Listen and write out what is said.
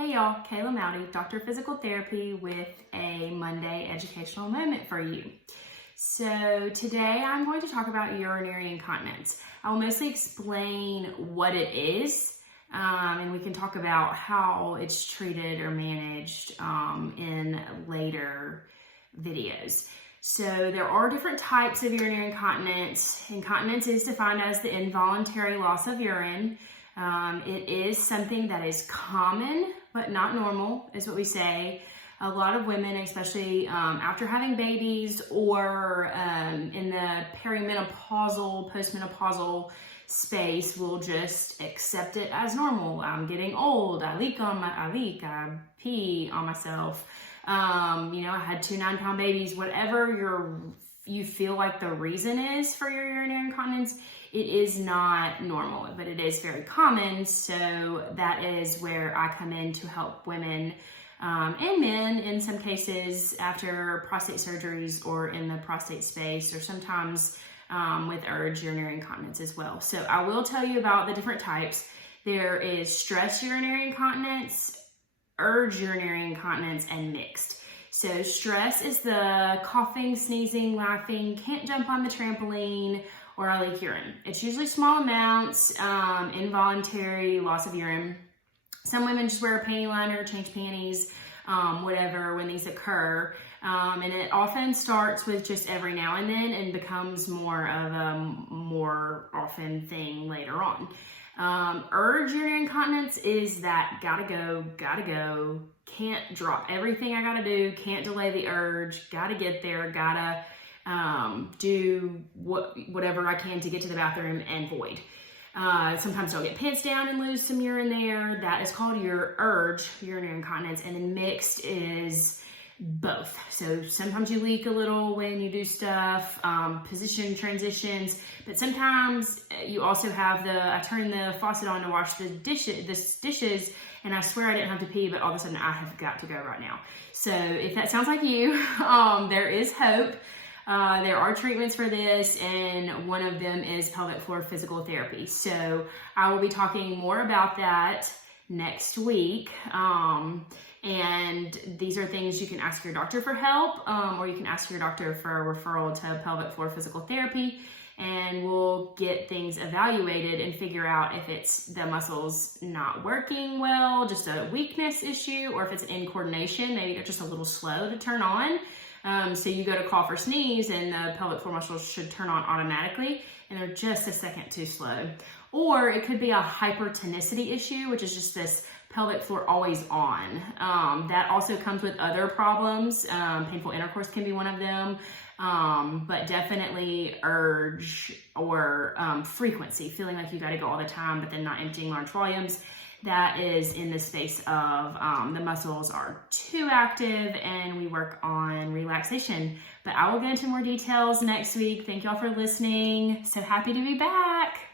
Hey y'all, Kayla Mowdy, Doctor of Physical Therapy with a Monday educational moment for you. So today I'm going to talk about urinary incontinence. I'll mostly explain what it is, and we can talk about how it's treated or managed in later videos. So there are different types of urinary incontinence. Incontinence is defined as the involuntary loss of urine. It is something that is common, but not normal, is what we say. A lot of women, especially after having babies or in the perimenopausal, postmenopausal space, will just accept it as normal. I'm getting old. I pee on myself. I had 2 9-pound babies. Whatever you feel like the reason is for your urinary incontinence, it is not normal, but it is very common. So that is where I come in to help women and men in some cases after prostate surgeries or in the prostate space, or sometimes with urge urinary incontinence as well. So I will tell you about the different types. There is stress urinary incontinence, urge urinary incontinence, and mixed. So stress is the coughing, sneezing, laughing, can't jump on the trampoline, or I leak urine. It's usually small amounts, involuntary loss of urine. Some women just wear a panty liner, change panties, whatever, when these occur. And it often starts with just every now and then and becomes more of a more often thing later on. Urge urinary incontinence is that gotta go, can't drop everything I gotta do, can't delay the urge, gotta get there, gotta do whatever I can to get to the bathroom and void. Sometimes I'll get pants down and lose some urine there. That is called your urge urinary incontinence. And then mixed is both. So sometimes you leak a little when you do stuff, position transitions, but sometimes you also have I turn the faucet on to wash the dishes, and I swear I didn't have to pee, but all of a sudden I have got to go right now. So if that sounds like you, there is hope. There are treatments for this, and one of them is pelvic floor physical therapy. So I will be talking more about that next week. And these are things you can ask your doctor for help, or you can ask your doctor for a referral to pelvic floor physical therapy, and we'll get things evaluated and figure out if it's the muscles not working well, just a weakness issue, or if it's incoordination, maybe they're just a little slow to turn on. So you go to cough or sneeze and the pelvic floor muscles should turn on automatically, and they're just a second too slow. Or it could be a hypertonicity issue, which is just this pelvic floor always on. That also comes with other problems. Painful intercourse can be one of them, but definitely urge or frequency, feeling like you got to go all the time, but then not emptying large volumes. That is in the space of the muscles are too active, and we work on relaxation. But I will get into more details next week. Thank y'all for listening. So happy to be back.